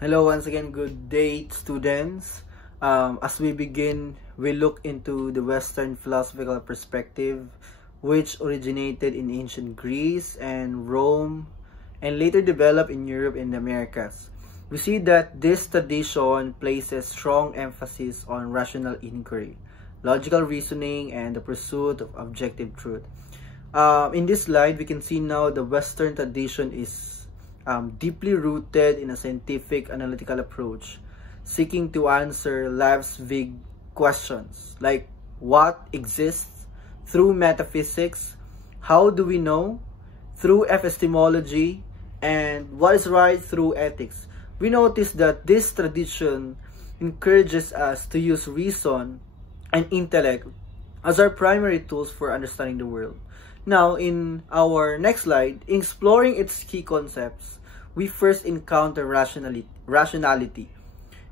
Hello once again, good day students. As we begin, we look into the Western philosophical perspective, which originated in ancient Greece and Rome, and later developed in Europe and the Americas. We see that this tradition places strong emphasis on rational inquiry, logical reasoning, and the pursuit of objective truth. In this slide, we can see now the Western tradition is deeply rooted in a scientific analytical approach, seeking to answer life's big questions like what exists through metaphysics, how do we know through epistemology, and what is right through ethics. We notice that this tradition encourages us to use reason and intellect as our primary tools for understanding the world. Now, in our next slide, in exploring its key concepts, we first encounter rationality,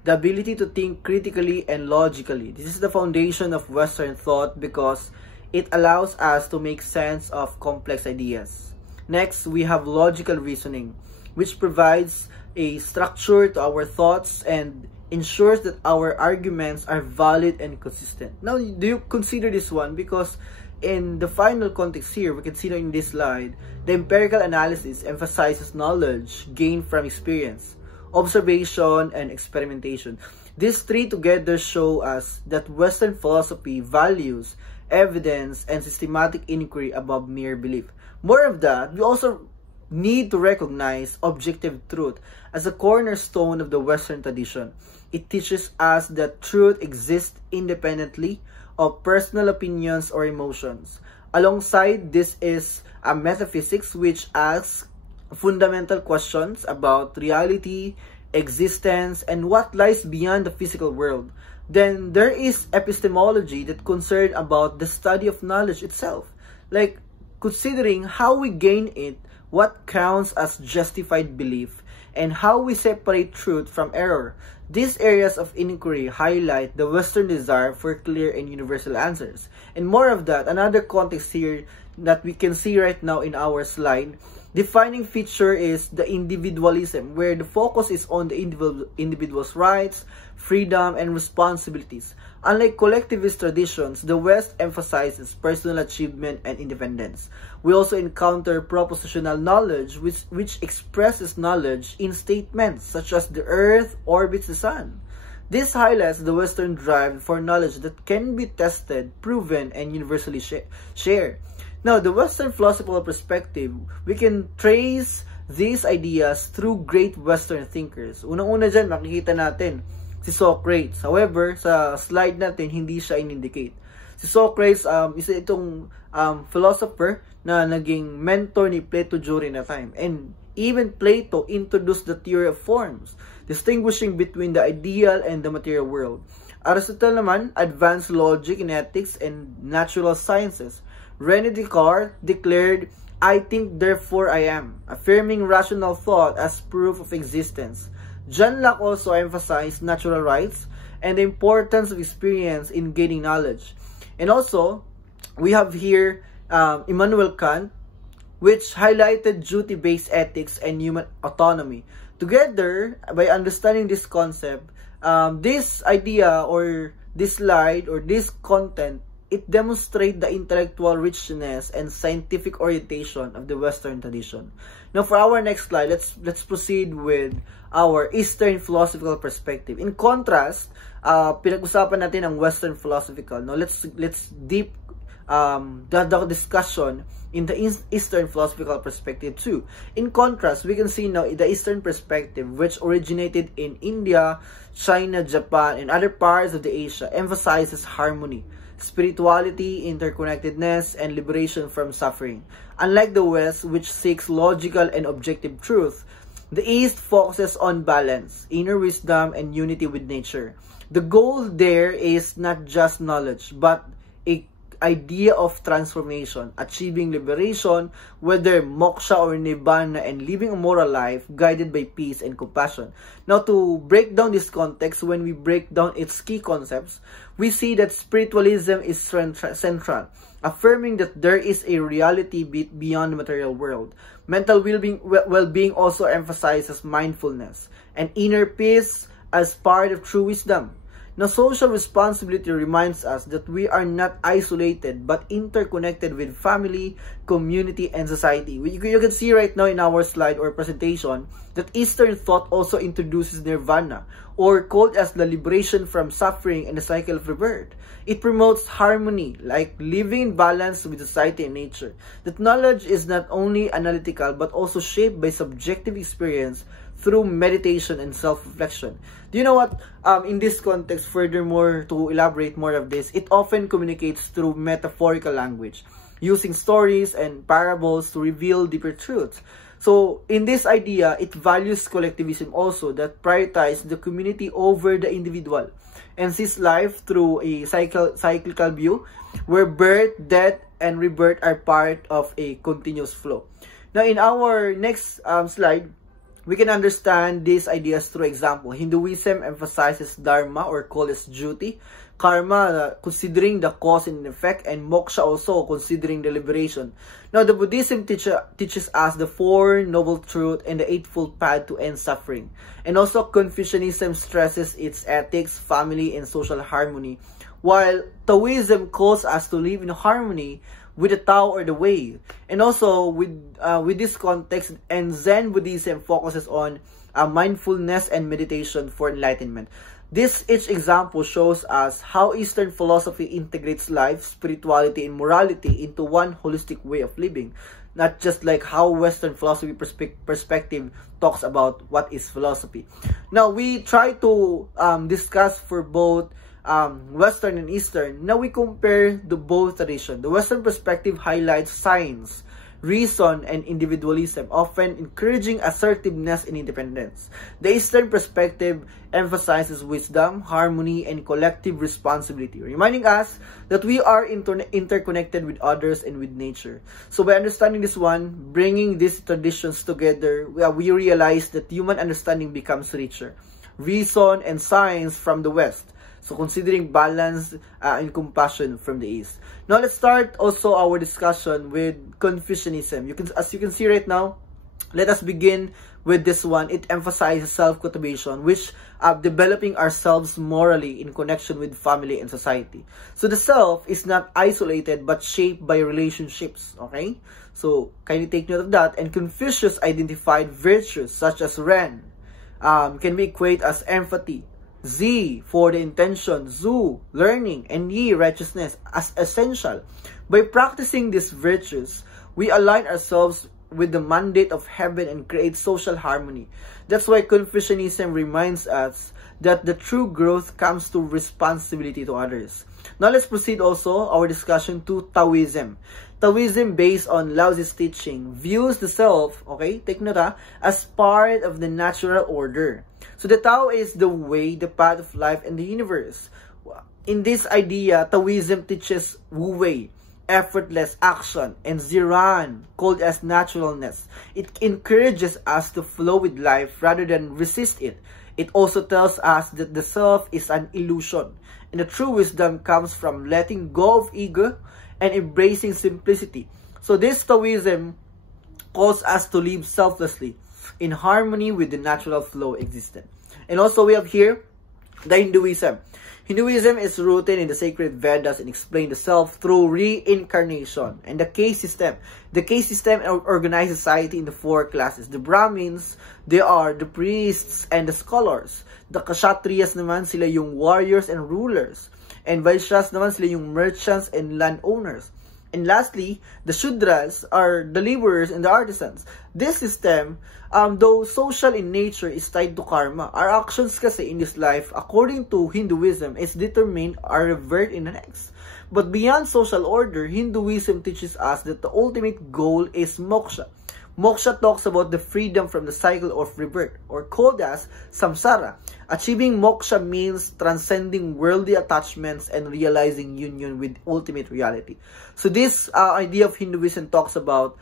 the ability to think critically and logically. This is the foundation of Western thought because it allows us to make sense of complex ideas. Next, we have logical reasoning, which provides a structure to our thoughts and ensures that our arguments are valid and consistent. Now, do you consider this one? Because in the final context here, we can see that in this slide, the empirical analysis emphasizes knowledge gained from experience, observation, and experimentation. These three together show us that Western philosophy values evidence and systematic inquiry above mere belief. More of that, we also need to recognize objective truth as a cornerstone of the Western tradition. It teaches us that truth exists independently of personal opinions or emotions. Alongside this is a metaphysics which asks fundamental questions about reality, existence, and what lies beyond the physical world. Then there is epistemology that concerned about the study of knowledge itself, like considering how we gain it, what counts as justified belief, and how we separate truth from error. These areas of inquiry highlight the Western desire for clear and universal answers. And more of that, another context here that we can see right now in our slide, defining feature is the individualism, where the focus is on the individual's rights, freedom, and responsibilities. Unlike collectivist traditions, the West emphasizes personal achievement and independence. We also encounter propositional knowledge, which expresses knowledge in statements such as the Earth orbits the Sun. This highlights the Western drive for knowledge that can be tested, proven, and universally shared. Now, the Western philosophical perspective, we can trace these ideas through great Western thinkers. Unang-una dyan, makikita natin si Socrates. However, sa slide natin, hindi siya in-indicate. Si Socrates, isa itong philosopher na naging mentor ni Plato during that time. And even Plato introduced the theory of forms, distinguishing between the ideal and the material world. Aristotle naman, advanced logic in ethics and natural sciences. René Descartes declared, "I think, therefore I am," affirming rational thought as proof of existence. John Locke also emphasized natural rights and the importance of experience in gaining knowledge. And also, we have here Immanuel Kant, which highlighted duty-based ethics and human autonomy. Together, by understanding this concept, this idea or this slide or this content, it demonstrates the intellectual richness and scientific orientation of the Western tradition. Now, for our next slide, let's proceed with our Eastern philosophical perspective. In contrast, pinag-usapan natin ang Western philosophical. Now, let's deep the discussion in the Eastern philosophical perspective too. In contrast, we can see now the Eastern perspective, which originated in India, China, Japan, and other parts of the Asia, emphasizes harmony, spirituality, interconnectedness, and liberation from suffering. Unlike the West, which seeks logical and objective truth, the East focuses on balance, inner wisdom, and unity with nature. The goal there is not just knowledge, but a idea of transformation, achieving liberation, whether moksha or nirvana, and living a moral life guided by peace and compassion. Now, to break down this context, when we break down its key concepts, we see that spiritualism is central, affirming that there is a reality beyond the material world. Mental well-being also emphasizes mindfulness and inner peace as part of true wisdom. Now, social responsibility reminds us that we are not isolated but interconnected with family, community, and society. You can see right now in our slide or presentation that Eastern thought also introduces nirvana, or called as the liberation from suffering and the cycle of rebirth. It promotes harmony, like living in balance with society and nature. That knowledge is not only analytical but also shaped by subjective experience through meditation and self-reflection. Do you know what? In this context, furthermore, to elaborate more of this, it often communicates through metaphorical language, using stories and parables to reveal deeper truths. So, in this idea, it values collectivism also, that prioritizes the community over the individual, and sees life through a cyclical view, where birth, death, and rebirth are part of a continuous flow. Now, in our next slide, we can understand these ideas through example. Hinduism emphasizes dharma, or called as duty, karma, considering the cause and effect, and moksha also considering the liberation. Now, the Buddhism teaches us the Four Noble Truths and the Eightfold Path to end suffering. And also Confucianism stresses its ethics, family, and social harmony, while Taoism calls us to live in harmony with the Tao, or the way. And also with this context, and Zen Buddhism focuses on mindfulness and meditation for enlightenment. Each example shows us how Eastern philosophy integrates life, spirituality, and morality into one holistic way of living. Not just like how Western philosophy perspective talks about what is philosophy. Now, we try to discuss for both Western and Eastern. Now we compare the both traditions. The Western perspective highlights science, reason, and individualism, often encouraging assertiveness and independence. The Eastern perspective emphasizes wisdom, harmony, and collective responsibility, reminding us that we are interconnected with others and with nature. So by understanding this one, bringing these traditions together, we realize that human understanding becomes richer. Reason and science from the West, so considering balance and compassion from the East. Now let's start also our discussion with Confucianism. As you can see right now, let us begin with this one. It emphasizes self-cultivation, which developing ourselves morally in connection with family and society. So the self is not isolated but shaped by relationships. Okay, so kindly take note of that. And Confucius identified virtues such as Ren can be equated as empathy, Z for the intention, Zu learning, and Yi righteousness as essential. By practicing these virtues, we align ourselves with the mandate of heaven and create social harmony. That's why Confucianism reminds us that the true growth comes to responsibility to others. Now let's proceed also our discussion to Taoism. Taoism, based on Laozi's teaching, views the self, okay, take note, as part of the natural order. So the Tao is the way, the path of life, and the universe. In this idea, Taoism teaches Wu Wei, effortless action, and Ziran, called as naturalness. It encourages us to flow with life rather than resist it. It also tells us that the self is an illusion, and the true wisdom comes from letting go of ego and embracing simplicity. So this Taoism calls us to live selflessly, in harmony with the natural flow existent. And also we have here the Hinduism. Hinduism is rooted in the sacred Vedas and explains the self through reincarnation. And the caste system. The caste system organizes society into four classes. The Brahmins, they are the priests and the scholars. The Kshatriyas naman, sila yung warriors and rulers. And Vaishyas naman, sila yung merchants and landowners. And lastly, the Shudras are the laborers and the artisans. This system, though social in nature, is tied to karma. Our actions kasi in this life, according to Hinduism, is determined or revert in the next. But beyond social order, Hinduism teaches us that the ultimate goal is moksha, Moksha talks about the freedom from the cycle of rebirth, or called as samsara. Achieving moksha means transcending worldly attachments and realizing union with ultimate reality. So this idea of Hinduism talks about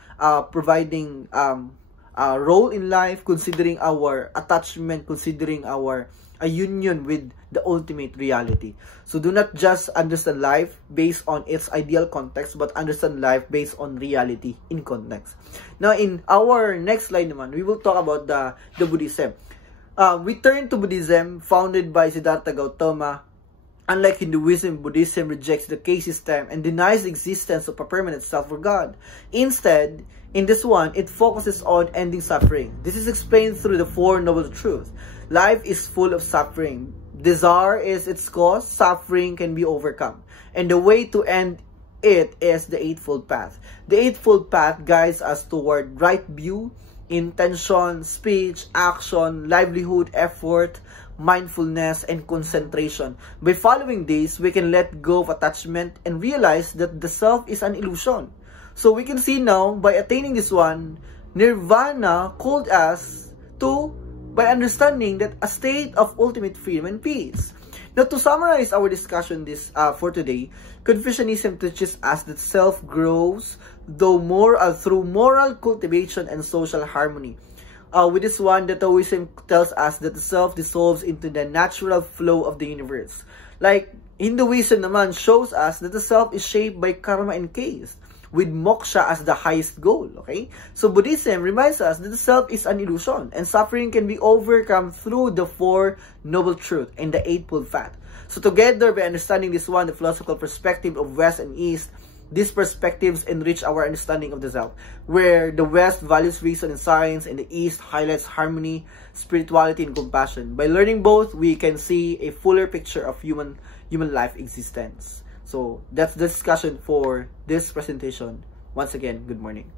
providing a role in life, considering our attachment, considering our a union with the ultimate reality. So do not just understand life based on its ideal context, but understand life based on reality in context. Now, in our next slide naman, we will talk about the Buddhism. We turn to Buddhism, founded by Siddhartha Gautama. Unlike Hinduism, Buddhism rejects the caste system and denies the existence of a permanent self or God. Instead, in this one, it focuses on ending suffering. This is explained through the Four Noble Truths. Life is full of suffering. Desire is its cause. Suffering can be overcome. And the way to end it is the Eightfold Path. The Eightfold Path guides us toward right view, intention, speech, action, livelihood, effort, mindfulness, and concentration. By following these, we can let go of attachment and realize that the self is an illusion. So we can see now, by attaining this one, Nirvana called us to, by understanding that a state of ultimate freedom and peace. Now, to summarize our discussion for today, Confucianism teaches us that self grows through moral cultivation and social harmony. With this one, the Taoism tells us that the self dissolves into the natural flow of the universe. Like Hinduism naman shows us that the self is shaped by karma and caste, with moksha as the highest goal, okay? So Buddhism reminds us that the self is an illusion and suffering can be overcome through the Four Noble Truths and the Eightfold Path. So together, by understanding this one, the philosophical perspective of West and East, these perspectives enrich our understanding of the self, where the West values reason and science and the East highlights harmony, spirituality, and compassion. By learning both, we can see a fuller picture of human life existence. So that's the discussion for this presentation. Once again, good morning.